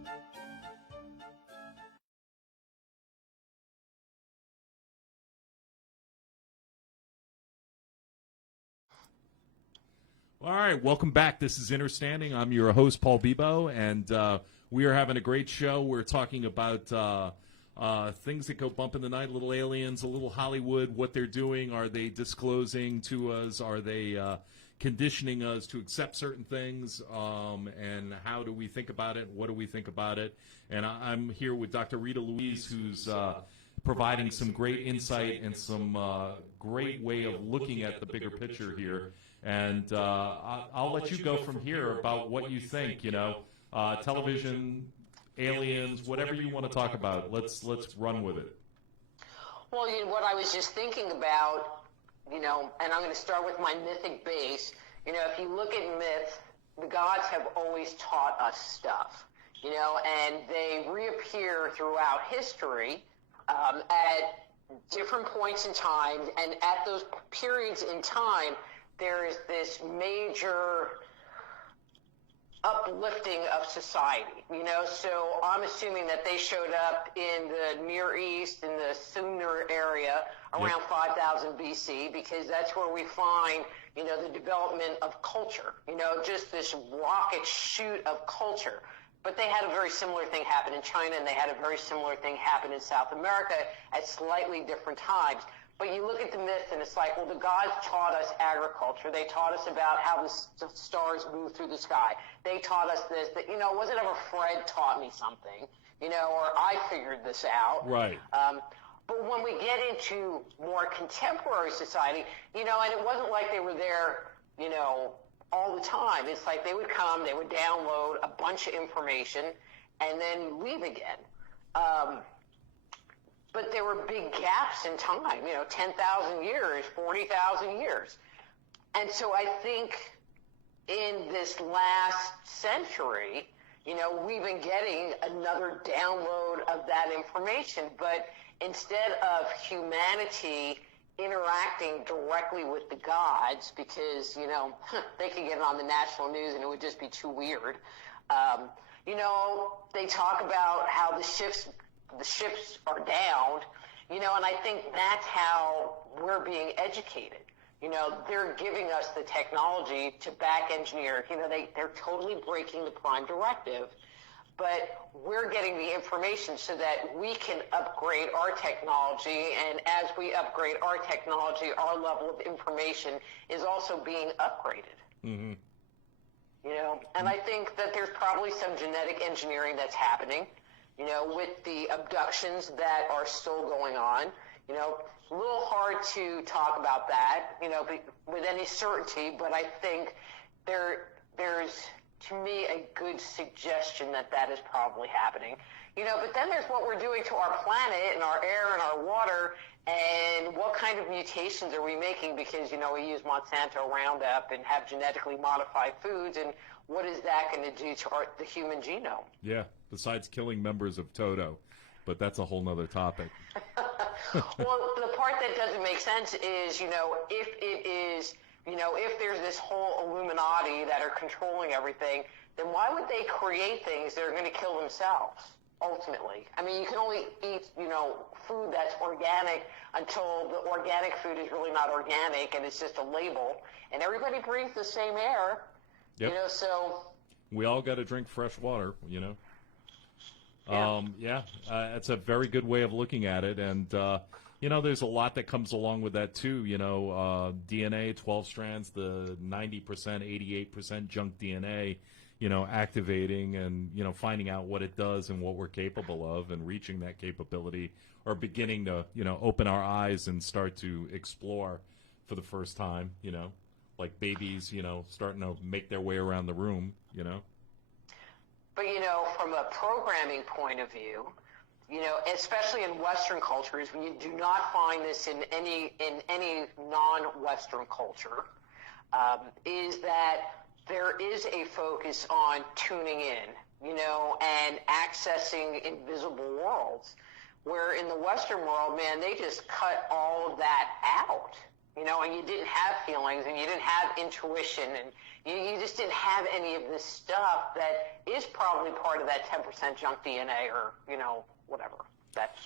All right, welcome back. This is Innerstanding. I'm your host, Paul Bibeau, and we are having a great show. We're talking about things that go bump in the night, little aliens, a little Hollywood, what they're doing. Are they disclosing to us? Are they conditioning us to accept certain things? And how do we think about it? What do we think about it? And I'm here with Dr. Rita Louise, who's providing some great insight and some great way of looking at the bigger picture here. And I'll let you go from here about what you think, television, aliens, whatever you want to talk about. Let's run with it. Well, what I was just thinking about, and I'm going to start with my mythic base. If you look at myth, the gods have always taught us stuff, and they reappear throughout history at different points in time, and at those periods in time, there is this major uplifting of society, so I'm assuming that they showed up in the Near East, in the Sumer area, around 5000 BC, because that's where we find, the development of culture, just this rocket shoot of culture. But they had a very similar thing happen in China, and they had a very similar thing happen in South America at slightly different times. But you look at the myth, and it's like, well, the gods taught us agriculture. They taught us about how the stars move through the sky. They taught us this, that, it wasn't ever Fred taught me something, or I figured this out. Right. But when we get into more contemporary society, and it wasn't like they were there, all the time. It's like they would come, they would download a bunch of information, and then leave again. But there were big gaps in time, 10,000 years, 40,000 years. And so I think in this last century, we've been getting another download of that information. But instead of humanity interacting directly with the gods, because, they could get it on the national news and it would just be too weird. They talk about how the ships are downed, and I think that's how we're being educated. They're giving us the technology to back engineer. They're totally breaking the prime directive, but we're getting the information so that we can upgrade our technology, and as we upgrade our technology, our level of information is also being upgraded. Mm-hmm. And I think that there's probably some genetic engineering that's happening, with the abductions that are still going on. a little hard to talk about that, with any certainty, but I think there's, to me, a good suggestion that is probably happening. But then there's what we're doing to our planet and our air and our water, and what kind of mutations are we making because, we use Monsanto Roundup and have genetically modified foods, and what is that going to do to the human genome? Yeah, besides killing members of Toto, but that's a whole nother topic. Well, the part that doesn't make sense is, if it is, if there's this whole Illuminati that are controlling everything, then why would they create things that are going to kill themselves, ultimately? I mean, you can only eat, food that's organic until the organic food is really not organic and it's just a label. And everybody breathes the same air, so... We all got to drink fresh water, Yeah. That's a very good way of looking at it. And, there's a lot that comes along with that, too. DNA, 12 strands, the 90%, 88% junk DNA, activating and, finding out what it does and what we're capable of and reaching that capability or beginning to, open our eyes and start to explore for the first time, like babies, starting to make their way around the room, But, from a programming point of view, especially in Western cultures, when you do not find this in any non-Western culture, is that there is a focus on tuning in, and accessing invisible worlds, where in the Western world, man, they just cut all of that out. And you didn't have feelings, and you didn't have intuition, and you just didn't have any of this stuff that is probably part of that 10% junk DNA or, whatever. That's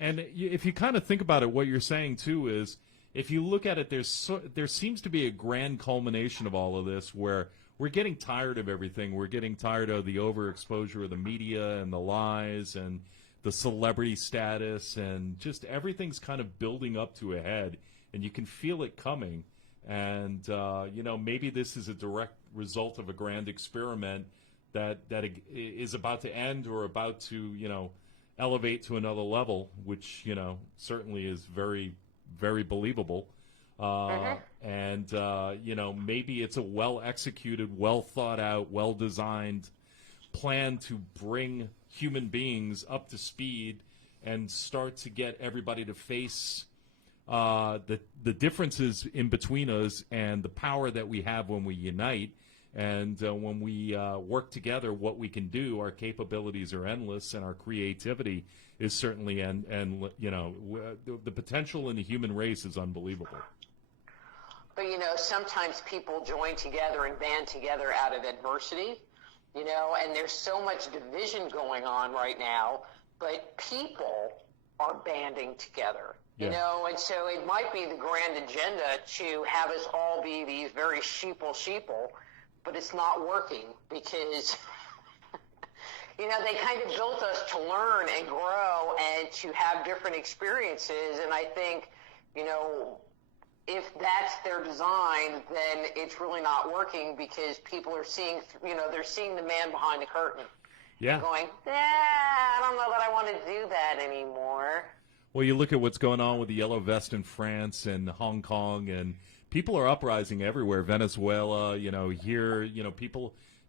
and if you kind of think about it, what you're saying, too, is if you look at it, there seems to be a grand culmination of all of this where we're getting tired of everything. We're getting tired of the overexposure of the media and the lies and the celebrity status, and just everything's kind of building up to a head, and you can feel it coming. And, maybe this is a direct result of a grand experiment that is about to end or about to, elevate to another level, which, certainly is very, very believable. And, maybe it's a well-executed, well-thought-out, well-designed plan to bring human beings up to speed and start to get everybody to face the differences in between us and the power that we have when we unite. And when we work together, what we can do, our capabilities are endless, and our creativity is certainly, the potential in the human race is unbelievable. But, sometimes people join together and band together out of adversity, and there's so much division going on right now, but people are banding together. And so it might be the grand agenda to have us all be these very sheeple, but it's not working because, they kind of built us to learn and grow and to have different experiences. And I think, if that's their design, then it's really not working because people are seeing, they're seeing the man behind the curtain. Yeah. Going, I don't know that I want to do that anymore. Well, you look at what's going on with the yellow vest in France and Hong Kong, and people are uprising everywhere. Venezuela, here,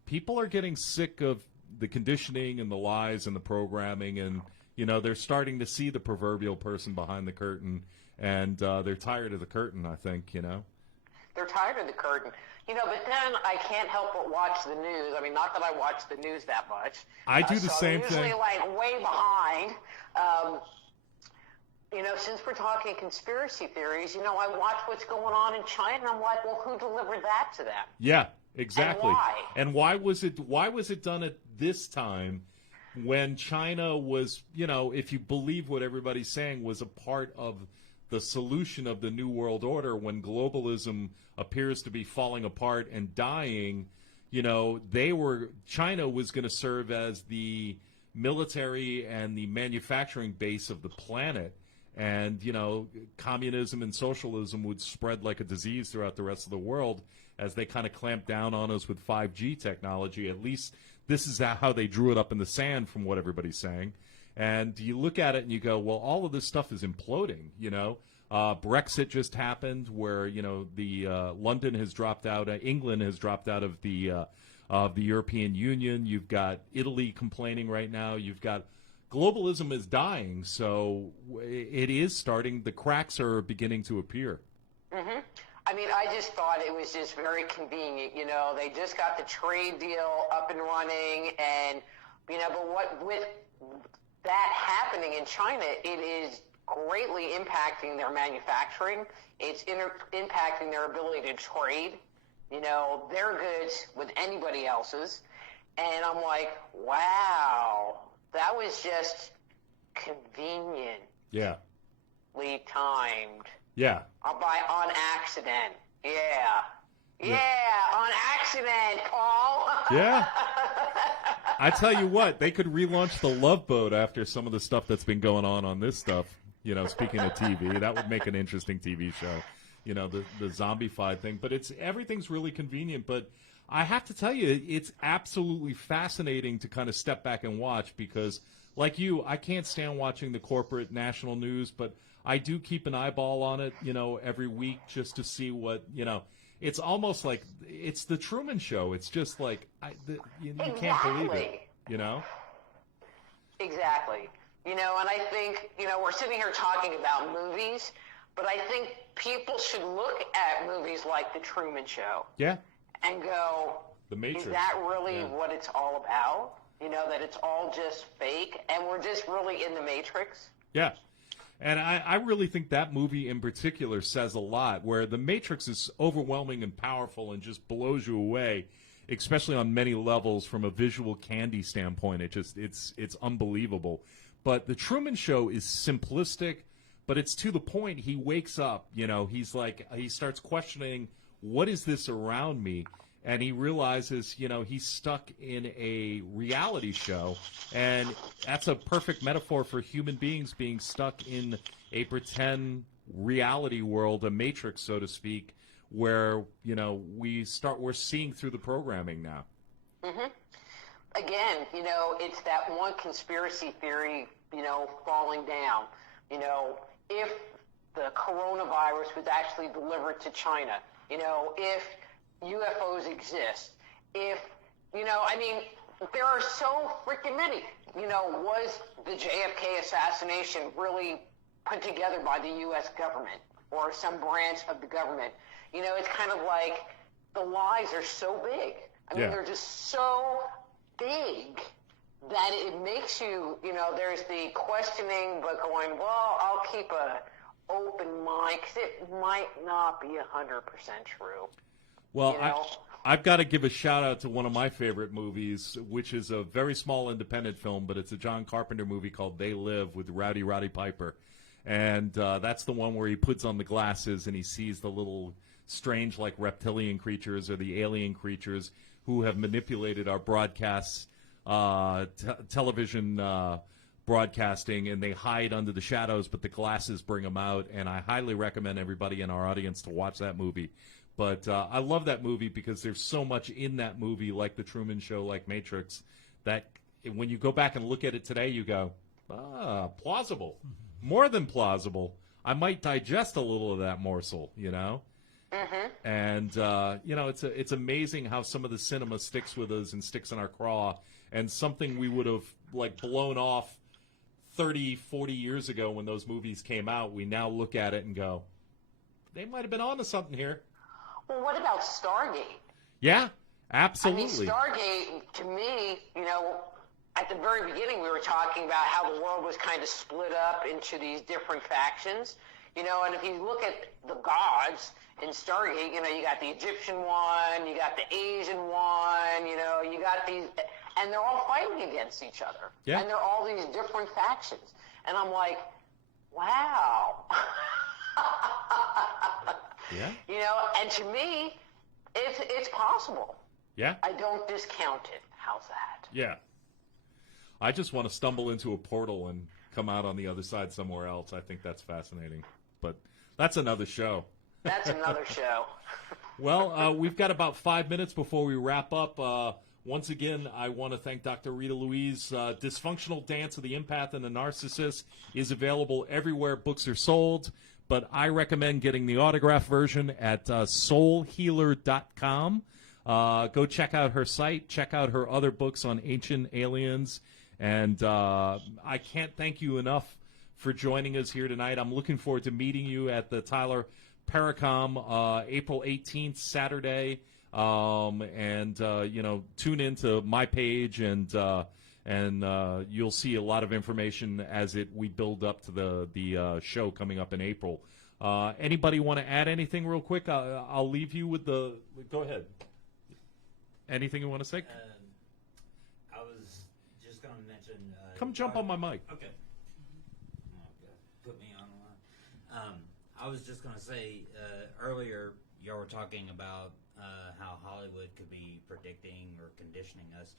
people are getting sick of the conditioning and the lies and the programming, and, they're starting to see the proverbial person behind the curtain, and they're tired of the curtain, I think, They're tired of the curtain. But then I can't help but watch the news. I mean, not that I watch the news that much. I do the same thing. I'm usually, way behind. Since we're talking conspiracy theories, I watch what's going on in China, and I'm like, well, who delivered that to them? Yeah, exactly. And why? And why was it done at this time when China was, if you believe what everybody's saying, was a part of the solution of the New World Order when globalism appears to be falling apart and dying? China was going to serve as the military and the manufacturing base of the planet. And, communism and socialism would spread like a disease throughout the rest of the world as they kind of clamped down on us with 5G technology. At least this is how they drew it up in the sand from what everybody's saying. And you look at it and you go, well, all of this stuff is imploding, Brexit just happened where, London has dropped out, England has dropped out of the European Union. You've got Italy complaining right now. You've got globalism is dying, so it is starting. The cracks are beginning to appear. Mm-hmm. I mean, I just thought it was just very convenient. They just got the trade deal up and running, and but with that happening in China, it is greatly impacting their manufacturing. It's impacting their ability to trade, their goods with anybody else's. And I'm like, wow, that was just convenient. Yeah. Timed. Yeah. On accident. Yeah, on accident, Paul. Yeah. I tell you what, they could relaunch the Love Boat after some of the stuff that's been going on this stuff. Speaking of TV, that would make an interesting TV show. The zombified thing. But everything's really convenient. But I have to tell you, it's absolutely fascinating to kind of step back and watch because, like you, I can't stand watching the corporate national news, but I do keep an eyeball on it, every week just to see what, It's almost like it's the Truman Show. It's just like you can't believe it, Exactly. And I think, we're sitting here talking about movies, but I think people should look at movies like The Truman Show. Yeah. And go, The Matrix. Is that really what it's all about? That it's all just fake and we're just really in the Matrix? Yeah. And I really think that movie in particular says a lot, where The Matrix is overwhelming and powerful and just blows you away, especially on many levels from a visual candy standpoint. It's unbelievable. But The Truman Show is simplistic, but it's to the point. He wakes up, he starts questioning, what is this around me? And he realizes, he's stuck in a reality show. And that's a perfect metaphor for human beings being stuck in a pretend reality world, a matrix, so to speak, where, we're seeing through the programming now. Mm-hmm. Again, it's that one conspiracy theory, falling down. If the coronavirus was actually delivered to China, if UFOs exist, if, there are so freaking many. Was the JFK assassination really put together by the U.S. government or some branch of the government? It's kind of like the lies are so big. They're just so big that it makes you, there's the questioning, but going, well, I'll keep a open mind because it might not be 100% true. Well, I've got to give a shout-out to one of my favorite movies, which is a very small independent film, but it's a John Carpenter movie called They Live with Roddy Piper. And that's the one where he puts on the glasses and he sees the little strange, like, reptilian creatures or the alien creatures who have manipulated our broadcasts, television broadcasting, and they hide under the shadows, but the glasses bring them out. And I highly recommend everybody in our audience to watch that movie. But I love that movie because there's so much in that movie, like The Truman Show, like Matrix, that when you go back and look at it today, you go, plausible. More than plausible. I might digest a little of that morsel, Mm-hmm. And, it's amazing how some of the cinema sticks with us and sticks in our craw. And something we would have, blown off 30, 40 years ago when those movies came out, we now look at it and go, they might have been onto something here. Well, what about Stargate? Yeah, absolutely. Stargate, to me, at the very beginning we were talking about how the world was kind of split up into these different factions, and if you look at the gods in Stargate, you got the Egyptian one, you got the Asian one, you got these, and they're all fighting against each other. Yeah. And they're all these different factions. And I'm like, wow. Yeah. And to me, it's possible. Yeah. I don't discount it. How's that? Yeah. I just want to stumble into a portal and come out on the other side somewhere else. I think that's fascinating. But that's another show. That's another show. Well, we've got about 5 minutes before we wrap up. Once again, I want to thank Dr. Rita Louise. Dysfunctional Dance of the Empath and the Narcissist is available everywhere books are sold, but I recommend getting the autograph version at soulhealer.com. Go check out her site. Check out her other books on ancient aliens. And I can't thank you enough for joining us here tonight. I'm looking forward to meeting you at the Tyler Paracom April 18th, Saturday. Tune into my page and you'll see a lot of information as we build up to the show coming up in April. Anybody want to add anything real quick? I'll leave you with the. Go ahead. Anything you want to say? I was just going to mention. Come jump on my mic. Okay. Put me on the line. I was just going to say earlier, y'all were talking about how Hollywood could be predicting or conditioning us.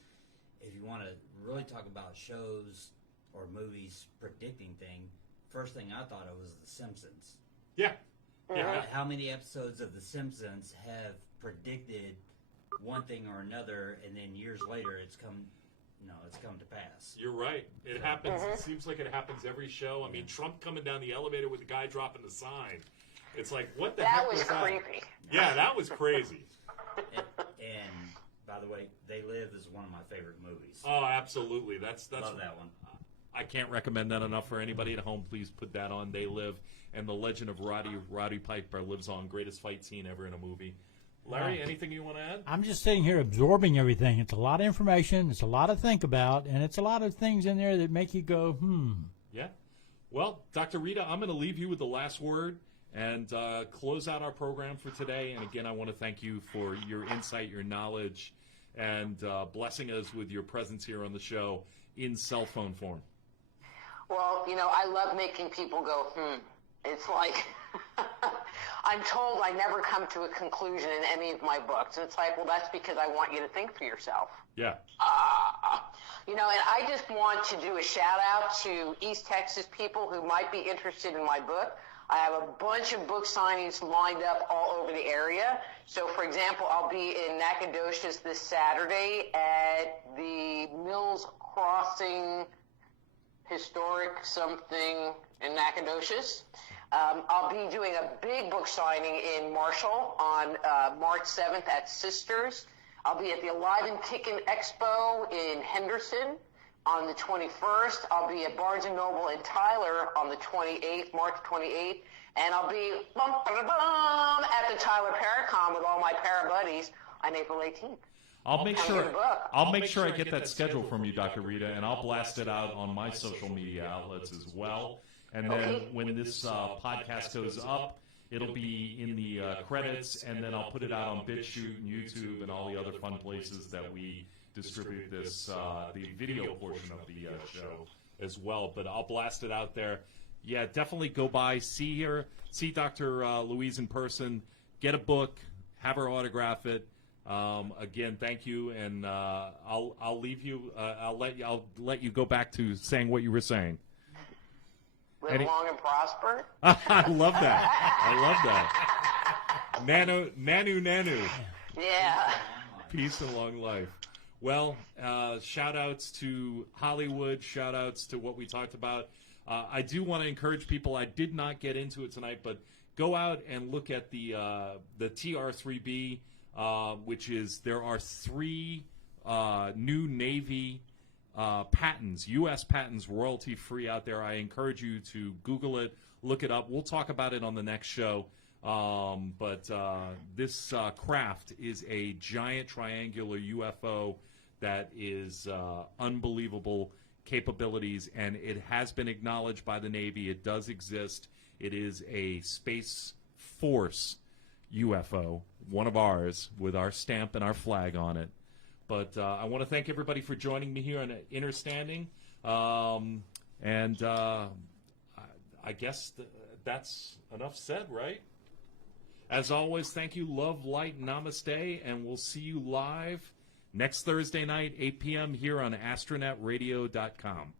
If you want to really talk about shows or movies predicting things, first thing I thought of was The Simpsons. Yeah. Yeah. How many episodes of The Simpsons have predicted one thing or another, and then years later it's come to pass. You're right. It happens. It seems like it happens every show. I mean, Trump coming down the elevator with the guy dropping the sign. It's like, what the heck was that? That was creepy. Yeah, that was crazy. And by the way, They Live is one of my favorite movies. Oh, absolutely. That's love that one. I can't recommend that enough for anybody at home. Please put that on. They Live. And the legend of Roddy Piper lives on. Greatest fight scene ever in a movie. Larry, anything you want to add? I'm just sitting here absorbing everything. It's a lot of information. It's a lot to think about. And it's a lot of things in there that make you go, Yeah. Well, Dr. Rita, I'm going to leave you with the last word and close out our program for today. And again, I want to thank you for your insight, your knowledge, and blessing us with your presence here on the show in cell phone form. Well, I love making people go, It's like, I'm told I never come to a conclusion in any of my books. And it's like, well, that's because I want you to think for yourself. Yeah. And I just want to do a shout out to East Texas people who might be interested in my book. I have a bunch of book signings lined up all over the area. So, for example, I'll be in Nacogdoches this Saturday at the Mills Crossing Historic something in Nacogdoches. I'll be doing a big book signing in Marshall on March 7th at Sisters. I'll be at the Alive and Kickin' Expo in Henderson on the 21st. I'll be at Barnes & Noble in Tyler on the 28th, March 28th. And I'll be at the Tyler Paracom with all my para buddies on April 18th. I'll make sure I get that schedule from you, Dr. Rita, and I'll blast it out on my social media outlets as well. And then when this podcast goes up, it'll be in the credits, and then I'll put it out on BitChute and YouTube and all the other fun places that we distribute this, the video portion of the show as well. But I'll blast it out there. Yeah, definitely go by, see Dr. Louise in person, get a book, have her autograph it. Again, thank you, and I'll leave you. I'll let you go back to saying what you were saying. Live long and prosper. I love that. Nanu. Yeah. Peace and long life. Well, shout-outs to Hollywood, shout-outs to what we talked about. I do want to encourage people, I did not get into it tonight, but go out and look at the TR-3B, which is, there are 3 new Navy patents, U.S. patents, royalty-free out there. I encourage you to Google it, look it up. We'll talk about it on the next show. But this craft is a giant triangular UFO that is unbelievable capabilities, and it has been acknowledged by the Navy. It does exist. It is a Space Force UFO, one of ours, with our stamp and our flag on it. But I want to thank everybody for joining me here on Innerstanding. I guess that's enough said, right? As always, thank you, love, light, namaste, and we'll see you live next Thursday night, 8 p.m. here on astronetradio.com.